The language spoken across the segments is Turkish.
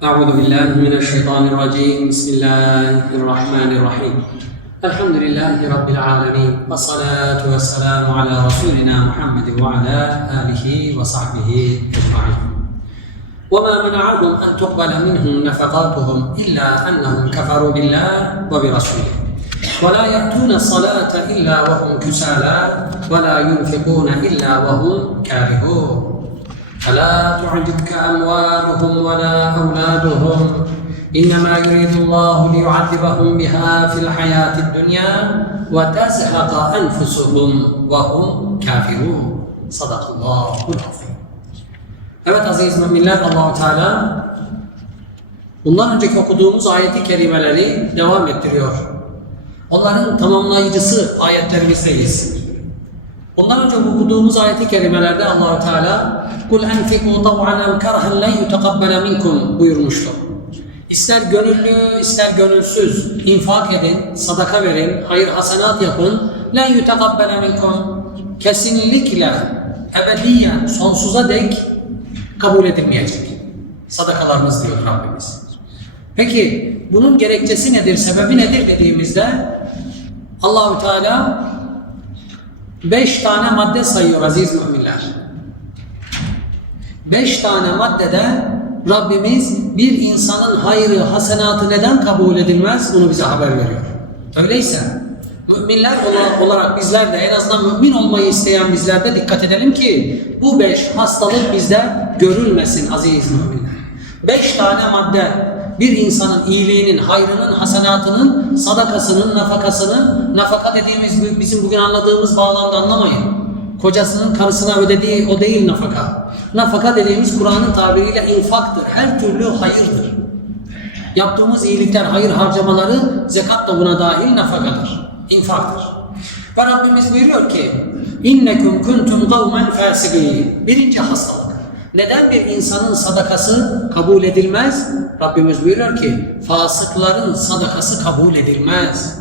أعوذ بالله من الشيطان الرجيم. بسم الله الرحمن الرحيم. الحمد لله رب العالمين والصلاة والسلام على رسولنا محمد وعلى آله وصحبه أجمعين. وما منعهم أن تقبل منهم نفقاتهم إلا أنهم كفروا بالله وبرسوله. ولا يأتون الصلاة إلا وهم كسالى ولا ينفقون إلا وهم كارهون. فلا تعجبك أموالهم ولا أولادهم إنما يريد الله ليعذبهم بها في الحياة الدنيا وتزهق أنفسهم وهم كافرون صدق الله العظيم Evet aziz müminler Allahu Teala bundan önceki okuduğumuz ayeti kerimeleri devam ettiriyor. Onların tamamlayıcısı ayetlerimizdeyiz. Ondan önce okuduğumuz ayeti kerimelerde Allahu Teala "Kul enfiku taw'an ev kerhen len yutakabbele minkum" buyurmuştur. İster gönüllü, ister gönülsüz infak edin, sadaka verin, hayır hasenat yapın. "Len yutakabbele minkum" kesinlikle ebediyen sonsuza dek kabul edilmeyecek. Sadakalarınız diyor Rabbimiz. Peki bunun gerekçesi nedir, sebebi nedir dediğimizde Allahü Teala beş tane madde sayıyor aziz müminler. Beş tane maddede Rabbimiz bir insanın hayrı, hasenatı neden kabul edilmez bunu bize haber veriyor. Öyleyse müminler olarak bizler de en azından mümin olmayı isteyen bizler de dikkat edelim ki bu beş hastalık bizde görülmesin aziz müminler. Beş tane madde bir insanın iyiliğinin, hayrının, hasenatının, sadakasının, nafakasının, nafaka dediğimiz bizim bugün anladığımız bağlamda anlamayın. Kocasının karısına ödediği o değil nafaka. Nafaka dediğimiz Kur'an'ın tabiriyle infaktır. Her türlü hayırdır. Yaptığımız iyilikler, hayır harcamaları zekat da buna dahil nafakadır. İnfaktır. Ve Rabbimiz buyuruyor ki İnnekum kuntum kavmen fasikin. Birinci hastalık. Neden bir insanın sadakası kabul edilmez? Rabbimiz buyuruyor ki fasıkların sadakası kabul edilmez.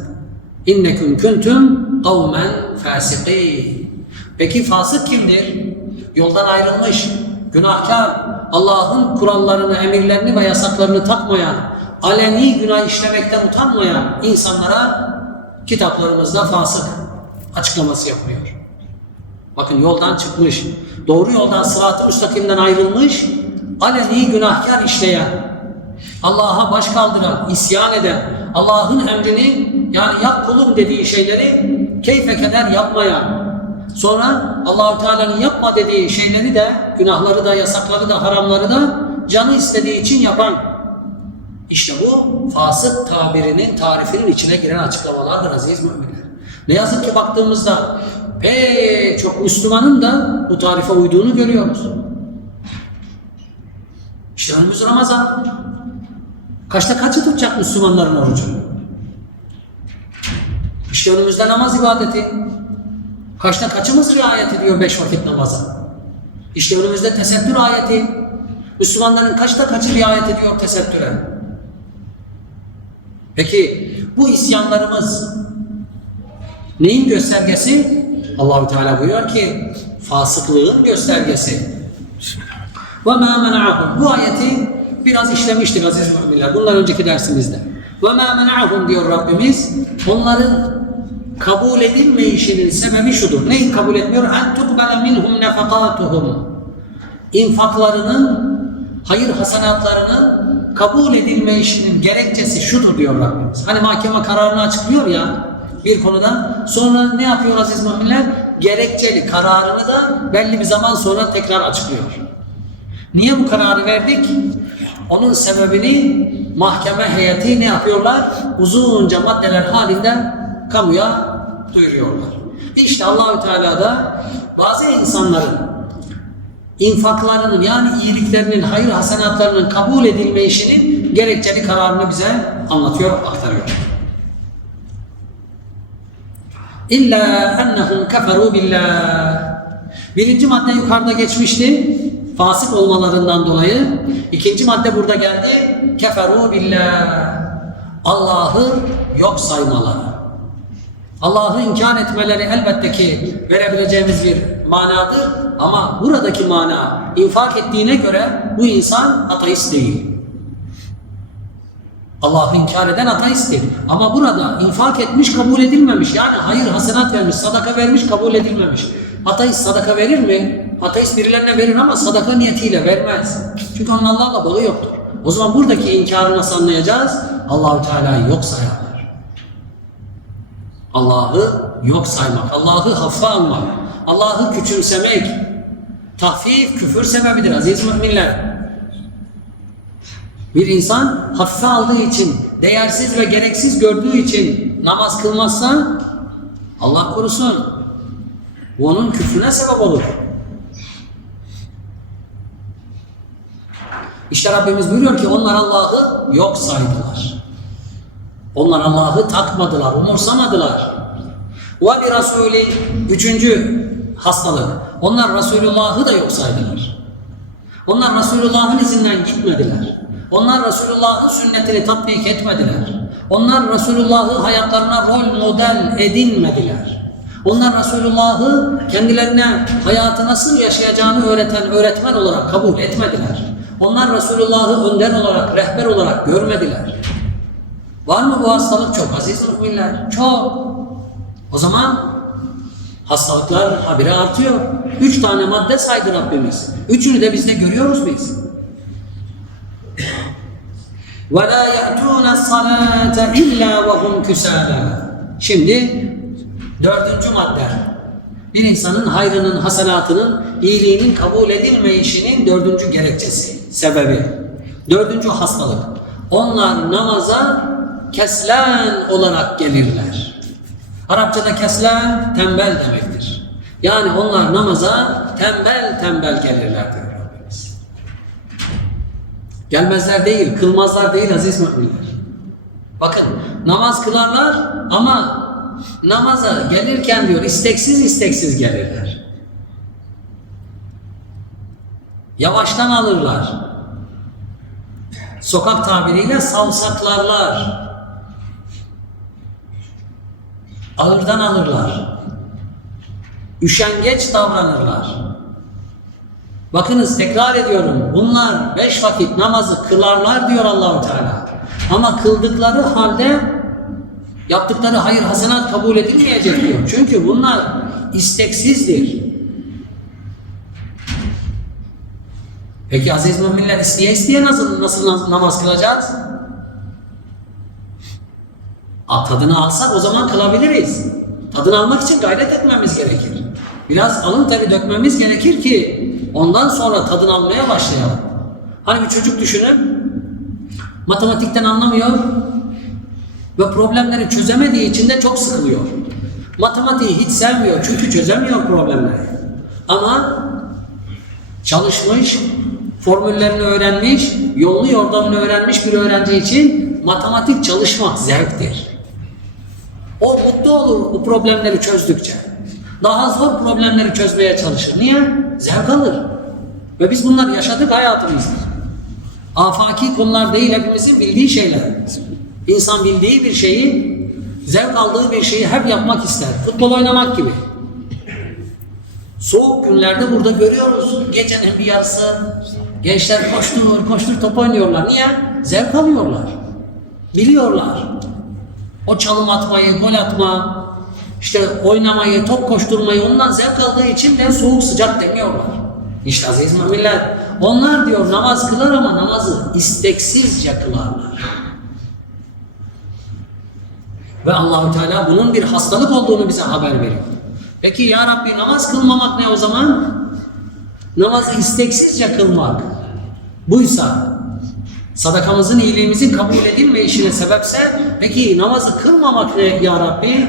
İnnekum kuntum kavmen fasikin. Peki fasık kimdir? Yoldan ayrılmış, günahkar, Allah'ın kurallarını, emirlerini ve yasaklarını takmayan, aleni günah işlemekten utanmayan insanlara kitaplarımızda fasık açıklaması yapılıyor. Bakın yoldan çıkmış, doğru yoldan sırat-ı müstakimden ayrılmış, aleni günahkar işleyen, Allah'a baş kaldıran, isyan eden, Allah'ın emrini yani yap kulum dediği şeyleri keyfe keder yapmayan, sonra Allahu Teala'nın yapma dediği şeyleri de, günahları da, yasakları da, haramları da canı istediği için yapan. İşte bu fasık tabirinin, tarifinin içine giren açıklamalardır aziz müminler. Ne yazık ki baktığımızda pek çok Müslümanın da bu tarife uyduğunu görüyoruz. İşte önümüz Ramazan. Kaçta kaçı tutacak Müslümanların orucu? İşte önümüzde namaz ibadeti. Kaçta kaçımız riayet ediyor beş vakit namaza? İşte önümüzde tesettür ayeti. Müslümanların kaçta kaçı riayet ediyor tesettüre? Peki bu isyanlarımız neyin göstergesi? Allahü Teala buyuruyor ki fasıklığın göstergesi. Ve ma mena'ahum. Bu ayeti biraz işlemiştik aziz müminler. Bundan önceki dersimizde. Ve ma mena'ahum diyor Rabbimiz. Onların kabul edilmeyişinin sebebi şudur. Neyi kabul etmiyor? En tukbele minhum nefakatuhum. İnfaklarının, hayır hasenatlarının kabul edilmeyişinin gerekçesi şudur diyor Rabbimiz. Hani mahkeme kararını açıklıyor ya bir konuda. Sonra ne yapıyor aziz müminler? Gerekçeli kararını da belli bir zaman sonra tekrar açıklıyor. Niye bu kararı verdik? Onun sebebini mahkeme heyeti ne yapıyorlar? Uzunca maddeler halinde kamuya duyuruyorlar. İşte Allahü Teala da bazı insanların infaklarının yani iyiliklerinin, hayır hasenatlarının kabul edilme işinin gerekçeli kararını bize anlatıyor, aktarıyor. İlla ennehum keferu billah. Birinci madde yukarıda geçmişti. Fasık olmalarından dolayı. İkinci madde burada geldi. Keferu billah. Allah'ı yok saymaları. Allah'ı inkar etmeleri elbette ki verebileceğimiz bir manadır. Ama buradaki mana infak ettiğine göre bu insan ateist değil. Allah'ı inkar eden ateisttir. Ama burada infak etmiş kabul edilmemiş. Yani hayır hasenat vermiş, sadaka vermiş kabul edilmemiş. Ateist sadaka verir mi? Ateist birilerine verir ama sadaka niyetiyle vermez. Çünkü onun Allah'la bağı yoktur. O zaman buradaki inkarı nasıl anlayacağız? Allahu Teala'yı yok sayarlar. Allah'ı yok saymak, Allah'ı hafife almak, Allah'ı küçümsemek, tahfif küfür sebebidir aziz müminler. Bir insan hafife aldığı için, değersiz ve gereksiz gördüğü için namaz kılmazsa Allah korusun bu onun küfrüne sebep olur. İşte Rabbimiz buyuruyor ki onlar Allah'ı yok saydılar. Onlar Allah'ı takmadılar, umursamadılar. Ve bir Resulü üçüncü hastalık. Onlar Resulullah'ı da yok saydılar. Onlar Resulullah'ın izinden gitmediler. Onlar Resulullah'ın sünnetini tatbik etmediler. Onlar Resulullah'ı hayatlarına rol model edinmediler. Onlar Resulullah'ı kendilerine hayatı nasıl yaşayacağını öğreten öğretmen olarak kabul etmediler. Onlar Resulullah'ı önder olarak, rehber olarak görmediler. Var mı bu hastalık? Çok aziz müminler. Çok. O zaman hastalıklar habire artıyor. Üç tane madde saydı Rabbimiz. Üçünü de biz de görüyoruz biz. وَلَا يَأْتُونَ الصَّلَاةَ اِلَّا وَهُمْ كُسَالًا Şimdi dördüncü madde. Bir insanın hayrının, hasenatının, iyiliğinin kabul edilmeyişinin dördüncü gerekçesi, sebebi. Dördüncü hastalık. Onlar namaza keslen olarak gelirler. Arapçada keslen tembel demektir. Yani onlar namaza tembel tembel gelirler diyor Rabbimiz. Gelmezler değil, kılmazlar değil aziz müminler. Bakın namaz kılarlar ama namaza gelirken diyor isteksiz isteksiz gelirler. Yavaştan alırlar. Sokak tabiriyle savsaklarlar. Ağırdan alırlar. Üşengeç davranırlar. Bakınız tekrar ediyorum. Bunlar beş vakit namazı kılarlar diyor Allahu Teala. Ama kıldıkları halde yaptıkları hayır hasenat kabul edilmeyecek diyor. Çünkü bunlar isteksizdir. Peki aziz müminler isteye isteye nasıl, nasıl namaz kılacağız? Tadını alsak o zaman kılabiliriz. Tadını almak için gayret etmemiz gerekir. Biraz alın teri dökmemiz gerekir ki ondan sonra tadını almaya başlayalım. Hani bir çocuk düşünün, matematikten anlamıyor ve problemleri çözemediği için de çok sıkılıyor. Matematiği hiç sevmiyor çünkü çözemiyor problemleri. Ama çalışmış, formüllerini öğrenmiş, yolunu yordamını öğrenmiş bir öğrenci için matematik çalışmak zevktir. O mutlu olur bu problemleri çözdükçe. Daha zor problemleri çözmeye çalışır. Niye? Zevk alır. Ve biz bunları yaşadık hayatımızda. Afaki konular değil hepimizin bildiği şeyler. İnsan bildiği bir şeyi, zevk aldığı bir şeyi hep yapmak ister. Futbol oynamak gibi. Soğuk günlerde burada görüyoruz. Gecenin bir yarısı gençler koştur koştur top oynuyorlar. Niye? Zevk alıyorlar. Biliyorlar. O çalım atmayı, gol atma, işte oynamayı, top koşturmayı ondan zevk aldığı için de soğuk sıcak demiyorlar. İşte aziz müminler, onlar diyor namaz kılar ama namazı isteksizce kılarlar. Ve Allahu Teala bunun bir hastalık olduğunu bize haber veriyor. Peki ya Rabbi namaz kılmamak ne o zaman? Namazı isteksizce kılmak. Buysa sadakamızın iyiliğimizin kabul edilmeyişine sebepse peki namazı kılmamak ne ya Rabbi?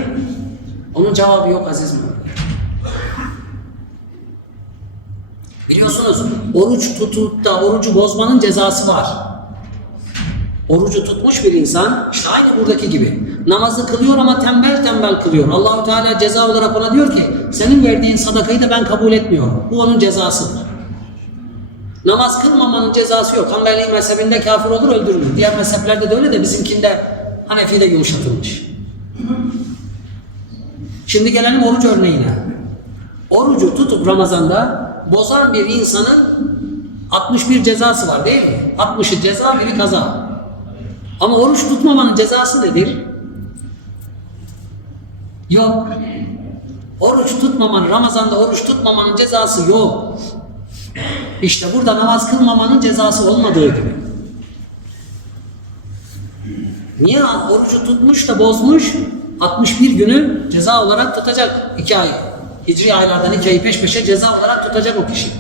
Onun cevabı yok aziz mi? Biliyorsunuz oruç tutup da orucu bozmanın cezası var. Orucu tutmuş bir insan işte aynı buradaki gibi namazı kılıyor ama tembel tembel kılıyor. Allahu Teala ceza olarak ona diyor ki senin verdiğin sadakayı da ben kabul etmiyorum. Bu onun cezasıdır. Namaz kılmamanın cezası yok. Hanbeli mezhebinde kafir olur öldürülür. Diğer mezheplerde de öyle de bizimkinde Hanefi'de yumuşatılmış. Şimdi gelelim oruç örneğine. Orucu tutup Ramazan'da bozan bir insanın 61 cezası var değil mi? 60'ı ceza, biri kaza. Ama oruç tutmamanın cezası nedir? Yok. Oruç tutmamanın, Ramazan'da oruç tutmamanın cezası yok. İşte burada namaz kılmamanın cezası olmadığı gibi. Niye orucu tutmuş da bozmuş? 61 günü ceza olarak tutacak 2 ay. Hicri aylardan 2 ayı peş peşe ceza olarak tutacak o kişi.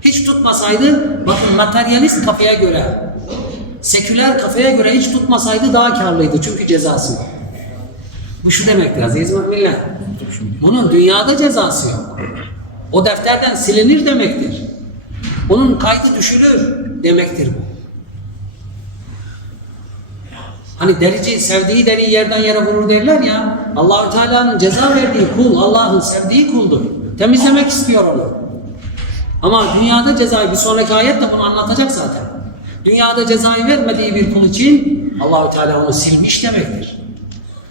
Hiç tutmasaydı, bakın materyalist kafaya göre, seküler kafaya göre hiç tutmasaydı daha karlıydı çünkü cezası. Bu şu demektir aziz müminler. Bunun dünyada cezası yok. O defterden silinir demektir. Onun kaydı düşülür demektir bu. Hani derici sevdiği deriyi yerden yere vurur derler ya. Allahü Teala'nın ceza verdiği kul, Allah'ın sevdiği kuldur. Temizlemek istiyor onu. Ama dünyada cezayı bir sonraki ayet de bunu anlatacak zaten. Dünyada cezayı vermediği bir kul için Allahü Teala onu silmiş demektir.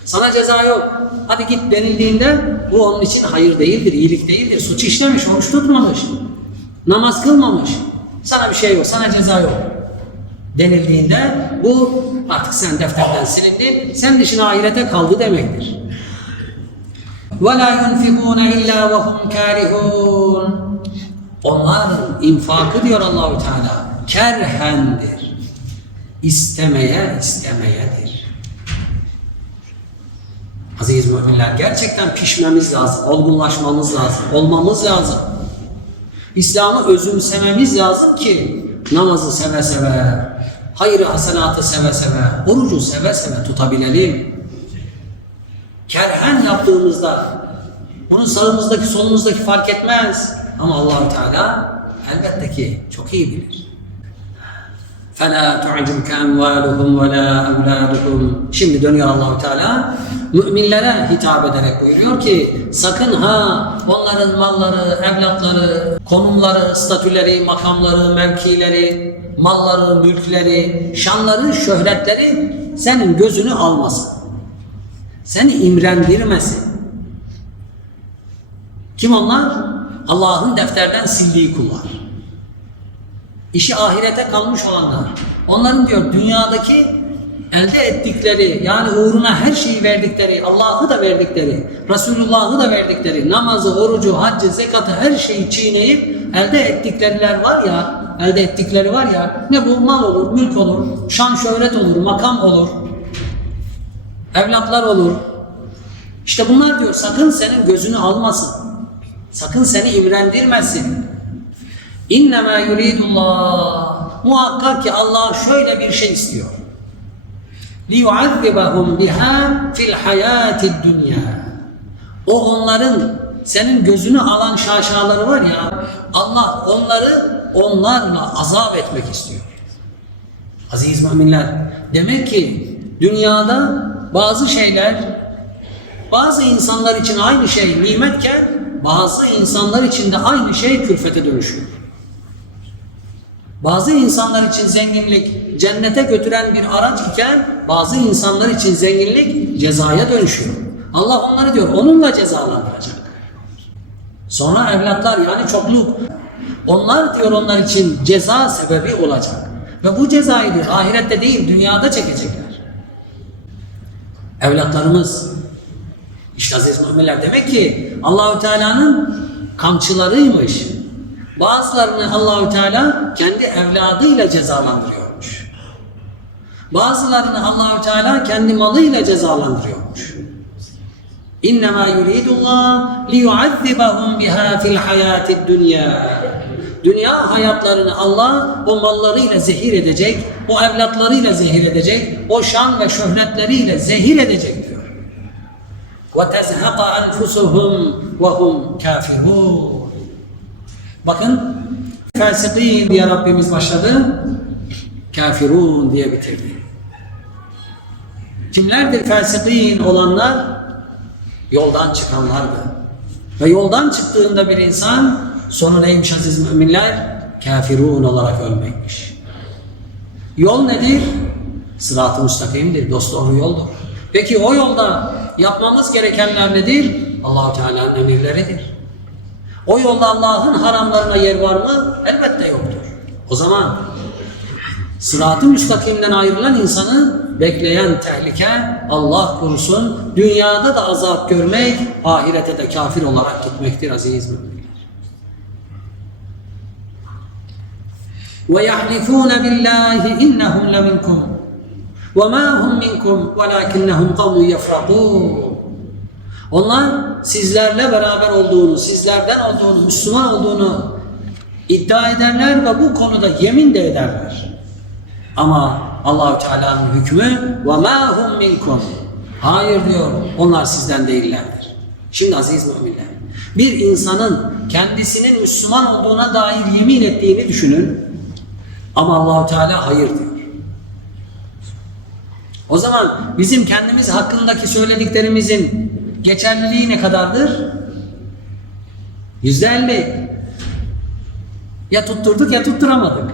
Sana ceza yok. Hadi git denildiğinde bu onun için hayır değildir, iyilik değildir. Suç işlemiş, oruç tutmamış. Namaz kılmamış. Sana bir şey yok, sana ceza yok Denildiğinde bu artık sen defterden silindin, sen dışına ahirete kaldı demektir. وَلَا يُنْفِقُونَ اِلَّا وَهُمْ كَارِهُونَ Onlar infakı diyor Allahü Teala kerhendir. İstemeye istemeyedir. Aziz müminler gerçekten pişmemiz lazım, olgunlaşmamız lazım, olmamız lazım. İslam'ı özümsememiz lazım ki namazı seve seve, hayır hasenatı seve seve, orucu seve seve tutabilelim. Kerhen yaptığımızda bunun sağımızdaki solumuzdaki fark etmez. Ama Allahu Teala elbette ki çok iyi bilir. فَلَا تُعْجِبْكَ اَمْوَالُهُمْ وَلَا اَوْلَادُهُمْ Şimdi dönüyor Allahu Teala müminlere hitap ederek buyuruyor ki sakın ha onların malları, evlatları, konumları, statüleri, makamları, mevkileri, malları, mülkleri, şanları, şöhretleri senin gözünü almasın. Seni imrendirmesin. Kim onlar? Allah'ın defterden sildiği kullar. İşi ahirete kalmış olanlar. Onların diyor dünyadaki elde ettikleri yani uğruna her şeyi verdikleri, Allah'ı da verdikleri, Resulullah'ı da verdikleri, namazı, orucu, haccı, zekatı her şeyi çiğneyip elde ettikleriler var ya, elde ettikleri var ya, ne bu mal olur, mülk olur, şan şöhret olur, makam olur, evlatlar olur. İşte bunlar diyor sakın senin gözünü almasın. Sakın seni imrendirmesin. İnnemâ yuridullah. Muhakkak ki Allah şöyle bir şey istiyor. لِيُعَذِّبَهُمْ بِهَا فِي الْحَيَاةِ الدُّنْيَا O onların senin gözünü alan şaşaları var ya Allah onları onlarla azap etmek istiyor. Aziz müminler demek ki dünyada bazı şeyler bazı insanlar için aynı şey nimetken bazı insanlar için de aynı şey külfete dönüşüyor. Bazı insanlar için zenginlik cennete götüren bir araç iken bazı insanlar için zenginlik cezaya dönüşüyor. Allah onları diyor onunla cezalandıracak. Sonra evlatlar yani çokluk onlar diyor onlar için ceza sebebi olacak. Ve bu cezayı diyor ahirette değil dünyada çekecekler. Evlatlarımız işte aziz müminler demek ki Allahü Teala'nın kamçılarıymış. Bazılarını Allahü Teala kendi evladıyla cezalandırıyormuş. Bazılarını Allahü Teala kendi malıyla cezalandırıyormuş. İnnemâ yuridullah liyuazzibahum biha fil hayatid dünya. Dünya hayatlarını Allah o mallarıyla zehir edecek, o evlatlarıyla zehir edecek, o şan ve şöhretleriyle zehir edecek diyor. وَتَزْهَقَ أَنْفُسُهُمْ وَهُمْ كَافِرُونَ Bakın felsefi diye Rabbimiz başladı. Kafirun diye bitirdi. Kimlerdir felsefiyin olanlar? Yoldan çıkanlardı. Ve yoldan çıktığında bir insan sonu neymiş aziz müminler? Kafirun olarak ölmekmiş. Yol nedir? Sırat-ı müstakimdir, dosdoğru yoldur. Peki o yolda yapmamız gerekenler nedir? Allahu Teala'nın emirleridir. O yolda Allah'ın haramlarına yer var mı? Elbette yoktur. O zaman sırat-ı müstakimden ayrılan insanı bekleyen tehlike Allah korusun dünyada da azap görmek, ahirete de kafir olarak gitmektir aziz müminler. وَيَحْلِفُونَ بِاللّٰهِ اِنَّهُمْ لَمِنْكُمْ وَمَا هُمْ مِنْكُمْ وَلَاكِنَّهُمْ قَوْمٌ يَفْرَقُونَ Onlar sizlerle beraber olduğunu, sizlerden olduğunu, Müslüman olduğunu iddia ederler ve bu konuda yemin de ederler. Ama Allahü Teala'nın hükmü ve ma hum minkum. Hayır diyor. Onlar sizden değillerdir. Şimdi aziz müminler, bir insanın kendisinin Müslüman olduğuna dair yemin ettiğini düşünün. Ama Allahü Teala hayır diyor. O zaman bizim kendimiz hakkındaki söylediklerimizin geçerliliği ne kadardır? Yüzde elli. Ya tutturduk ya tutturamadık.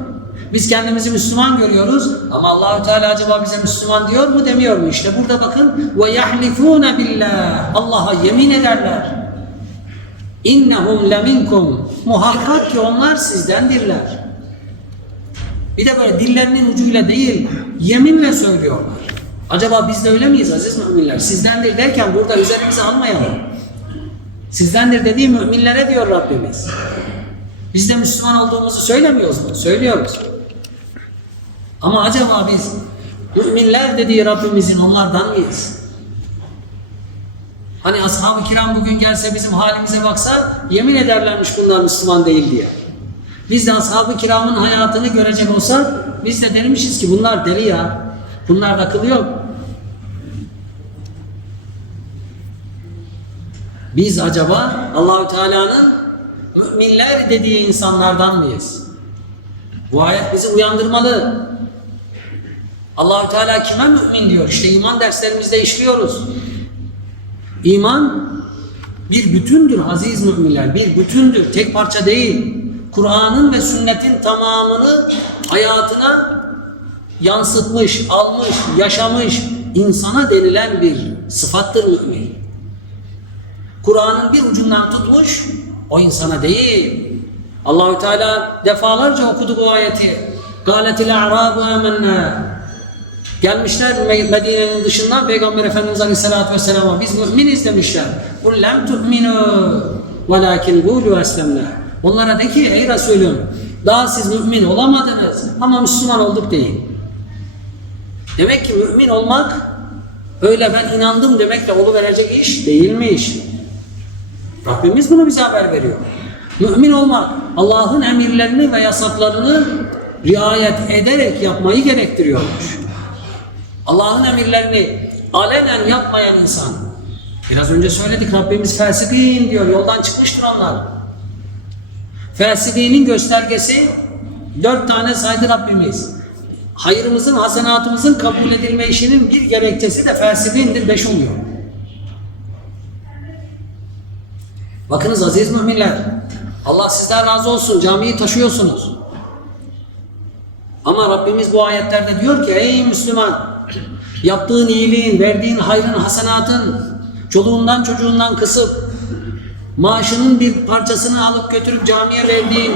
Biz kendimizi Müslüman görüyoruz ama Allahü Teala acaba bize Müslüman diyor mu demiyor mu? İşte burada bakın ve yahlifune billah. Allah'a yemin ederler. İnnehum leminkum. Muhakkak ki onlar sizdendirler. Bir de böyle dillerinin ucuyla değil, yeminle söylüyorlar. Acaba biz de öyle miyiz aziz müminler? Sizdendir derken burada üzerimize almayalım. Sizdendir dediği müminlere diyor Rabbimiz. Biz de Müslüman olduğumuzu söylemiyoruz mu? Söylüyoruz. Ama acaba biz müminler dediği Rabbimizin onlardan mıyız? Hani ashab-ı kiram bugün gelse bizim halimize baksa yemin ederlermiş bunlar Müslüman değil diye. Biz de ashab-ı kiramın hayatını görecek olsak biz de dermişiz ki bunlar deli ya. Bunlar akıllı yok. Biz acaba Allahü Teala'nın müminler dediği insanlardan mıyız? Bu ayet bizi uyandırmalı. Allahü Teala kime mümin diyor? İşte iman derslerimizde işliyoruz. İman bir bütündür aziz müminler. Bir bütündür. Tek parça değil. Kur'an'ın ve sünnetin tamamını hayatına yansıtmış, almış, yaşamış insana denilen bir sıfattır mümin. Kur'an'ın bir ucundan tutmuş, o insana değil. Allahü Teala defalarca okudu bu ayeti. Galetil a'rabu amennâ. Gelmişler Medine'nin dışından Peygamber Efendimiz Aleyhisselatü Vesselam'a biz müminiz demişler. Kul lem tu'minu velakin gulu eslemna. Onlara de ki ey Resulüm daha siz mümin olamadınız ama Müslüman olduk değil. Demek ki mümin olmak öyle ben inandım demekle oluverecek iş değilmiş. Rabbimiz bunu bize haber veriyor. Mümin olmak Allah'ın emirlerini ve yasaklarını riayet ederek yapmayı gerektiriyormuş. Allah'ın emirlerini alenen yapmayan insan. Biraz önce söyledik Rabbimiz fasikin diyor. Yoldan çıkmıştır onlar. Fasikinin göstergesi dört tane saydı Rabbimiz. Hayırımızın, hasenatımızın kabul edilme işinin bir gerekçesi de fasikindir. Beş oluyor. Bakınız aziz müminler. Allah sizden razı olsun. Camiyi taşıyorsunuz. Ama Rabbimiz bu ayetlerde diyor ki ey Müslüman yaptığın iyiliğin, verdiğin hayrın, hasenatın çoluğundan çocuğundan kısıp maaşının bir parçasını alıp götürüp camiye verdiğin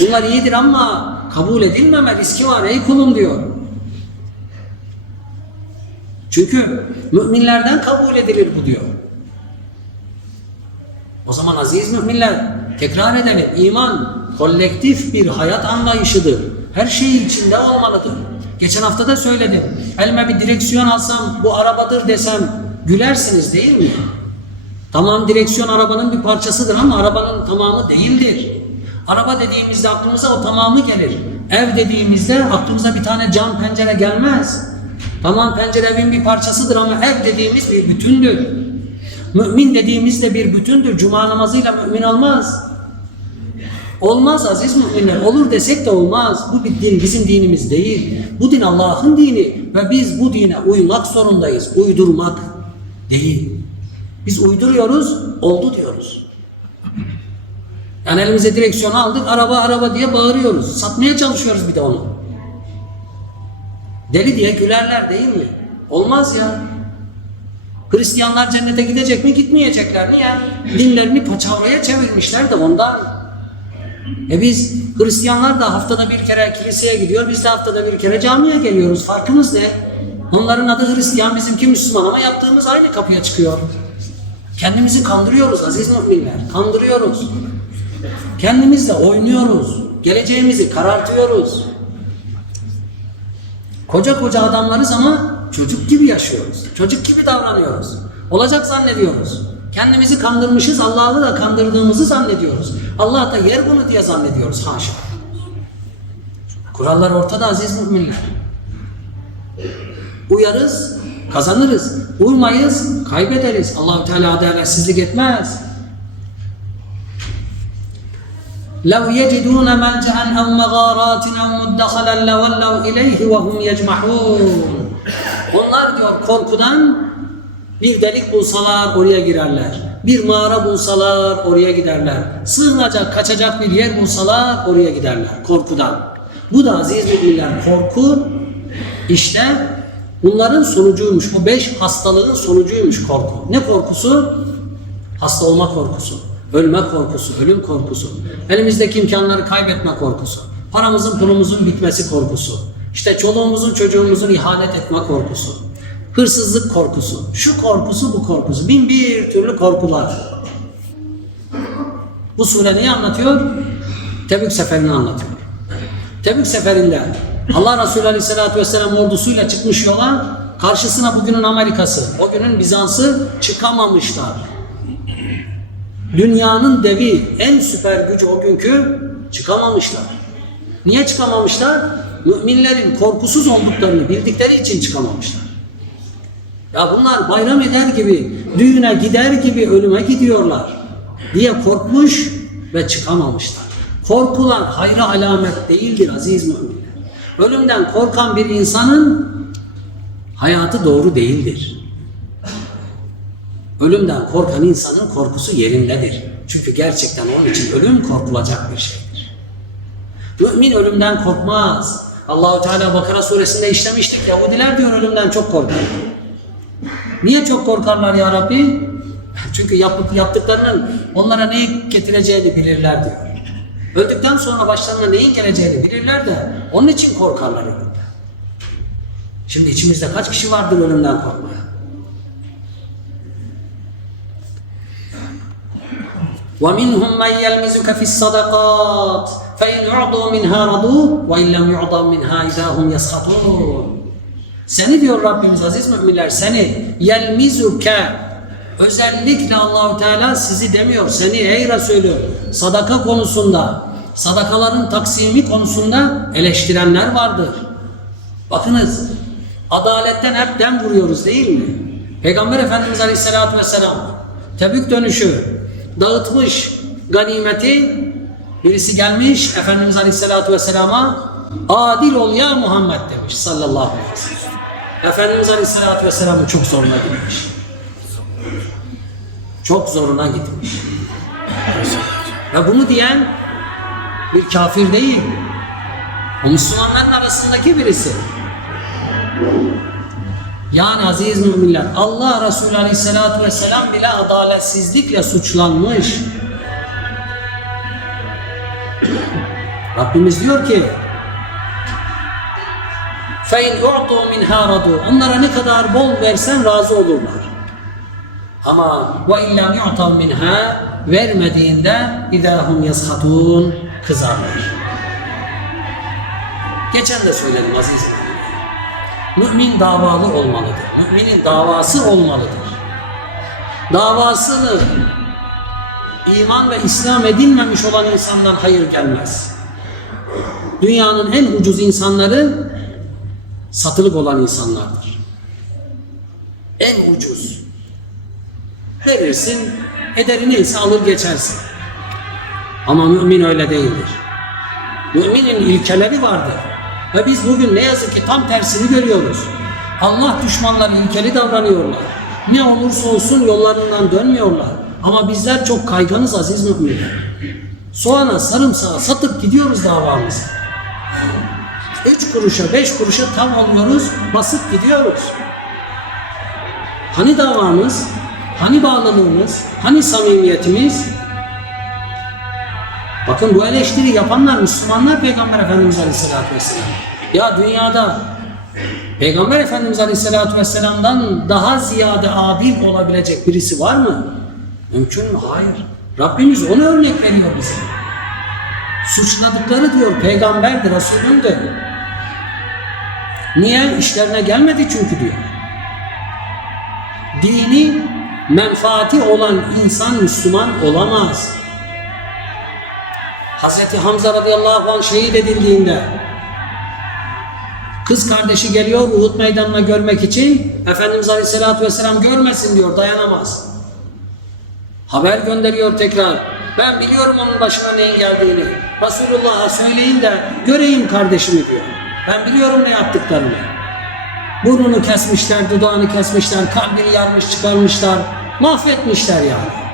bunlar iyidir ama kabul edilmeme riski var ey kulum diyor. Çünkü müminlerden kabul edilir bu diyor. O zaman aziz müminler tekrar edelim iman kolektif bir hayat anlayışıdır. Her şey içinde olmalıdır. Geçen hafta da söyledim. Elime bir direksiyon alsam bu arabadır desem gülersiniz değil mi? Tamam direksiyon arabanın bir parçasıdır ama arabanın tamamı değildir. Araba dediğimizde aklımıza o tamamı gelir. Ev dediğimizde aklımıza bir tane cam pencere gelmez. Tamam pencere evin bir parçasıdır ama ev dediğimiz bir bütündür. Mümin dediğimizde bir bütündür. Cuma namazıyla mümin olmaz. Olmaz aziz müminler. Olur desek de olmaz. Bu bir din bizim dinimiz değil. Bu din Allah'ın dini ve biz bu dine uymak zorundayız. Uydurmak değil. Biz uyduruyoruz, oldu diyoruz. Yani elimize direksiyon aldık, araba araba diye bağırıyoruz. Satmaya çalışıyoruz bir de onu. Deli diye gülerler değil mi? Olmaz ya. Hristiyanlar cennete gidecek mi? Gitmeyecekler. Niye? Dinlerini paçavraya çevirmişler de ondan. E biz Hristiyanlar da haftada bir kere kiliseye gidiyor, biz de haftada bir kere camiye geliyoruz. Farkımız ne? Onların adı Hristiyan, bizimki Müslüman ama yaptığımız aynı kapıya çıkıyor. Kendimizi kandırıyoruz aziz müminler, kandırıyoruz. Kendimizle oynuyoruz, geleceğimizi karartıyoruz. Koca koca adamlarız ama çocuk gibi yaşıyoruz. Çocuk gibi davranıyoruz. Olacak zannediyoruz. Kendimizi kandırmışız, Allah'ı da kandırdığımızı zannediyoruz. Allah da yer bunu diye zannediyoruz. Haşa. Kurallar ortada aziz müminler. Uyarız, kazanırız. Uymayız, kaybederiz. Allahü Teala adaletsizlik etmez. لو يجدون ملجأ أو مغارات أو مدخلا لولوا إليه وهم يجمحون Onlar diyor korkudan bir delik bulsalar oraya girerler. Bir mağara bulsalar oraya giderler. Sığınacak, kaçacak bir yer bulsalar oraya giderler korkudan. Bu da aziz müminler korku işte bunların sonucuymuş. Bu beş hastalığın sonucuymuş korku. Ne korkusu? Hasta olma korkusu, ölme korkusu, ölüm korkusu, elimizdeki imkanları kaybetme korkusu, paramızın pulumuzun bitmesi korkusu, işte çoluğumuzun çocuğumuzun ihanet etme korkusu, hırsızlık korkusu, şu korkusu bu korkusu, bin bir türlü korkular. Bu sure neyi anlatıyor? Tebük seferini anlatıyor. Tebük seferinde Allah Resulü Aleyhisselatü Vesselam ordusuyla çıkmış yola karşısına bugünün Amerika'sı, o günün Bizans'ı çıkamamışlar. Dünyanın devi, en süper gücü o günkü çıkamamışlar. Niye çıkamamışlar? Müminlerin korkusuz olduklarını bildikleri için çıkamamışlar. Ya bunlar bayram eder gibi, düğüne gider gibi ölüme gidiyorlar diye korkmuş ve çıkamamışlar. Korkular hayra alamet değildir aziz müminler. Ölümden korkan bir insanın hayatı doğru değildir. Ölümden korkan insanın korkusu yerindedir. Çünkü gerçekten onun için ölüm korkulacak bir şeydir. Mümin ölümden korkmaz. Allahu Teala Bakara suresinde işlemiştik. Yahudiler diyor ölümden çok korkar. Niye çok korkarlar ya Rabbi? Çünkü yaptıklarının onlara ne getireceğini bilirler diyor. Öldükten sonra başlarına neyin geleceğini bilirler de onun için korkarlar ölümden. Şimdi içimizde kaç kişi vardır ölümden korkmaya? ومنهم من يلمزك في الصدقات فإن أعطوا منها رضوا وإن لم يعطوا منها إذا هم يسخطون Seni diyor Rabbimiz aziz müminler seni yelmizuke özellikle Allahu Teala sizi demiyor seni ey Resulü sadaka konusunda sadakaların taksimi konusunda eleştirenler vardır. Bakınız adaletten hep dem vuruyoruz değil mi? Peygamber Efendimiz Aleyhisselatü Vesselam Tebük dönüşü dağıtmış ganimeti birisi gelmiş Efendimiz Aleyhisselatü Vesselam'a adil ol ya Muhammed demiş sallallahu aleyhi ve sellem. Efendimiz Aleyhisselatü Vesselam'ın çok zoruna gitmiş. Çok zoruna gitmiş. Ve bunu diyen bir kafir değil. O Müslümanların arasındaki birisi. Yani aziz müminler Allah Resulü Aleyhisselatü Vesselam bile adaletsizlikle suçlanmış. Rabbimiz diyor ki فَاِنْ اُعْطُوا مِنْهَا رَضُوا Onlara ne kadar bol versen razı olurlar. Ama ve illâ yu'tav minha vermediğinde idâhum yashatun kızarlar. Geçen de söyledim azizim. Mümin davalı olmalıdır. Müminin davası olmalıdır. Davasını iman ve İslam edilmemiş olan insandan hayır gelmez. Dünyanın en ucuz insanları satılık olan insanlardır. En ucuz. Verirsin, ederi neyse alır geçersin. Ama mümin öyle değildir. Müminin ilkeleri vardır. Ve biz bugün ne yazık ki tam tersini görüyoruz. Allah düşmanları ilkeli davranıyorlar. Ne olursa olsun yollarından dönmüyorlar. Ama bizler çok kayganız aziz müminler. Soğana, sarımsağa satıp gidiyoruz davamızı. Üç kuruşa, beş kuruşa tam oluyoruz, basıp gidiyoruz. Hani davamız, hani bağlılığımız, hani samimiyetimiz? Bakın bu eleştiri yapanlar Müslümanlar Peygamber Efendimiz Aleyhisselatü Vesselam. Ya dünyada Peygamber Efendimiz Aleyhisselatü Vesselam'dan daha ziyade adil olabilecek birisi var mı? Mümkün mü? Hayır. Rabbimiz onu örnek veriyor bize. Suçladıkları diyor peygamberdir, Resulündür. Niye? İşlerine gelmedi çünkü diyor. Dini menfaati olan insan Müslüman olamaz. Hazreti Hamza radıyallahu anh şehit edildiğinde kız kardeşi geliyor Uhud meydanına görmek için Efendimiz Aleyhisselatü Vesselam görmesin diyor dayanamaz. Haber gönderiyor tekrar. Ben biliyorum onun başına neyin geldiğini. Resulullah'a söyleyin de göreyim kardeşimi diyor. Ben biliyorum ne yaptıklarını. Burnunu kesmişler, dudağını kesmişler, kalbini yarmış çıkarmışlar. Mahvetmişler yani.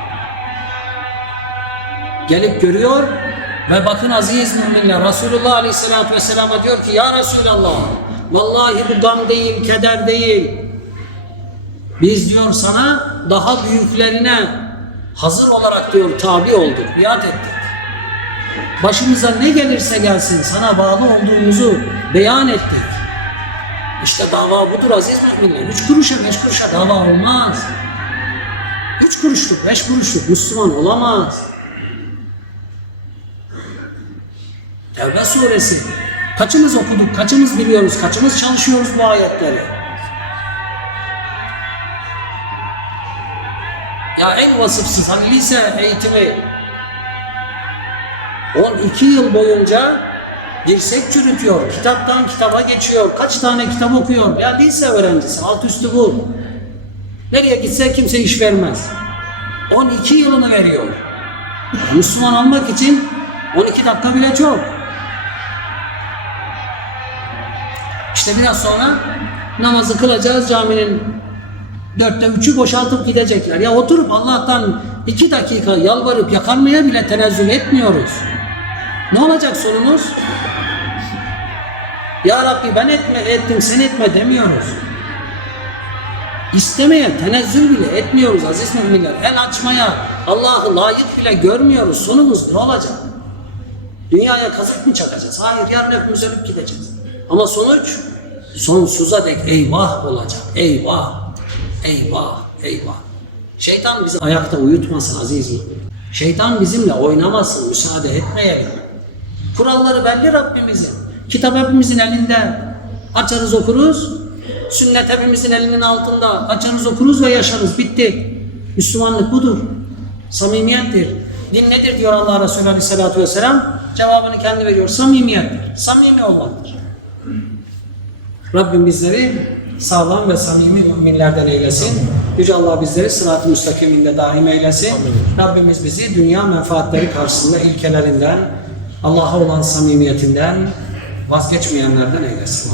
Gelip görüyor ve bakın aziz müminler Resulullah Aleyhisselatü Vesselam'a diyor ki Ya Resulallah vallahi bu gam değil, keder değil. Biz diyor sana daha büyüklerine hazır olarak diyor tabi olduk, biat ettik. Başımıza ne gelirse gelsin sana bağlı olduğumuzu beyan ettik. İşte dava budur aziz müminler. Üç kuruşa beş kuruşa dava olmaz. Üç kuruşluk, beş kuruşluk Müslüman olamaz. Tevbe suresi. Kaçımız okuduk, kaçımız biliyoruz, kaçımız çalışıyoruz bu ayetleri. Ya en vasıfsız hani lise eğitimi 12 yıl boyunca dirsek çürütüyor, kitaptan kitaba geçiyor, kaç tane kitap okuyor. Ya lise öğrencisi, alt üstü bu. Nereye gitse kimse iş vermez. 12 yılını veriyor. Müslüman olmak için 12 dakika bile çok. İşte biraz sonra namazı kılacağız caminin dörtte üçü boşaltıp gidecekler. Ya oturup Allah'tan iki dakika yalvarıp yakarmaya bile tenezzül etmiyoruz. Ne olacak sonumuz? Ya Rabbi ben etme, ettim sen etme demiyoruz. İstemeye tenezzül bile etmiyoruz aziz müminler. El açmaya Allah'ı layık bile görmüyoruz. Sonumuz ne olacak? Dünyaya kazık mı çakacağız? Hayır yarın hepimiz ölüp gideceğiz. Ama sonuç sonsuza dek eyvah olacak. Eyvah, eyvah, eyvah. Şeytan bizi ayakta uyutmasın aziz mümin. Şeytan bizimle oynamasın, müsaade etmeyelim. Kuralları belli Rabbimizin. Kitap hepimizin elinde. Açarız okuruz. Sünnet hepimizin elinin altında. Açarız okuruz ve yaşarız. Bitti. Müslümanlık budur. Samimiyettir. Din nedir diyor Allah Resulü Aleyhisselatü Vesselam? Cevabını kendi veriyor. Samimiyettir. Samimi olmaktır. Rabbim bizleri sağlam ve samimi müminlerden eylesin. Yüce Allah bizleri sırat-ı müstakiminde daim eylesin. Rabbimiz bizi dünya menfaatleri karşısında ilkelerinden, Allah'a olan samimiyetinden vazgeçmeyenlerden eylesin.